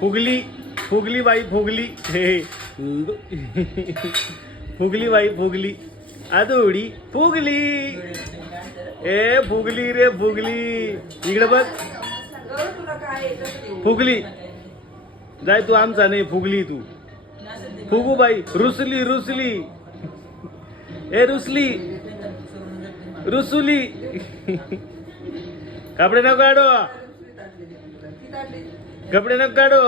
फुगली फुगली बाई फुगली हे फुगली बाई फुगली आदोडी फुगली ए फुगली रे फुगली इकडे बघ फुगली जाय तू आमचा नाही फुगली तू फुगू बाई रुसली रुसली ए रुसली रुसुली कपडे नको काढो कपडे नको काढो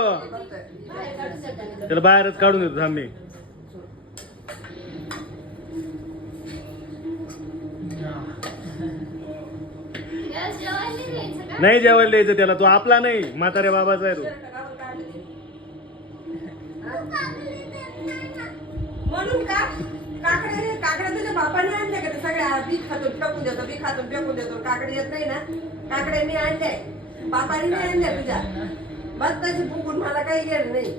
त्याला बाहेरच काढून देतो थांबे नाही जेवायला द्यायचं त्याला तो आपला नाही म्हाताऱ्या बाबाचा आहे तो म्हणून का काकड्या तुझ्या बापाने आणल्या का सगळ्या बी खातून फेकून देतो काकडे येत नाही ना काकड्यांनी आणल्याय बापाने नाही आणल्या तुझ्या बस तशी फुकून मला काही गेलं नाही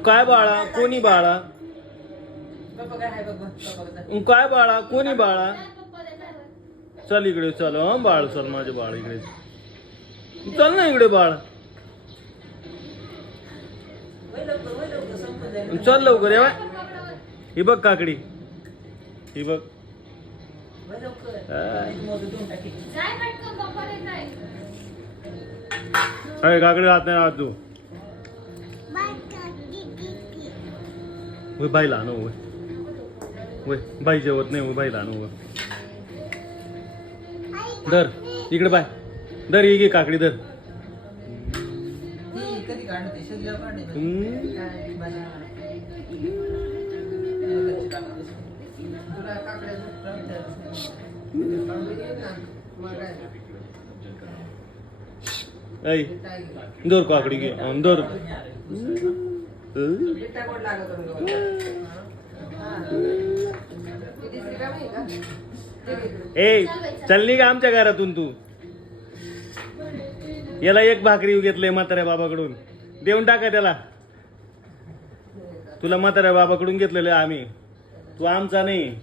काय बाळा कोणी बाळा काय बाळा कोणी बाळा चल इकडे चल बाळ चल माझे बाळ इकडे चल ना इकडे बाळ चल लवकर या ही बघ काकडी ही बघ अरे काकडी राहत नाही राहत तू बाईला आणू वय बाई जेवत नाही बाईला आणू धर इकडे बाय धर ही घे काकडी धर ऐ दोर काकडी घे दोर ए चलनी का आमच्या घरातून तू याला एक भाकरी घेतलंय म्हाताऱ्या बाबाकडून देऊन टाका त्याला तुला म्हाताऱ्या बाबाकडून घेतलेलं आम्ही तू आमचा नाही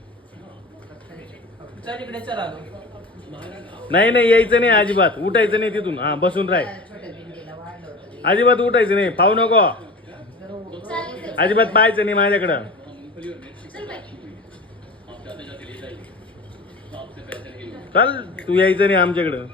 नाही नाही यायचं नाही अजिबात उठायचं नाही तिथून हा बसून राह अजिबात उठायचं नाही पाहू नको अजिबात पाहायचं नाही माझ्याकडं चल तू यायचं नाही आमच्याकडं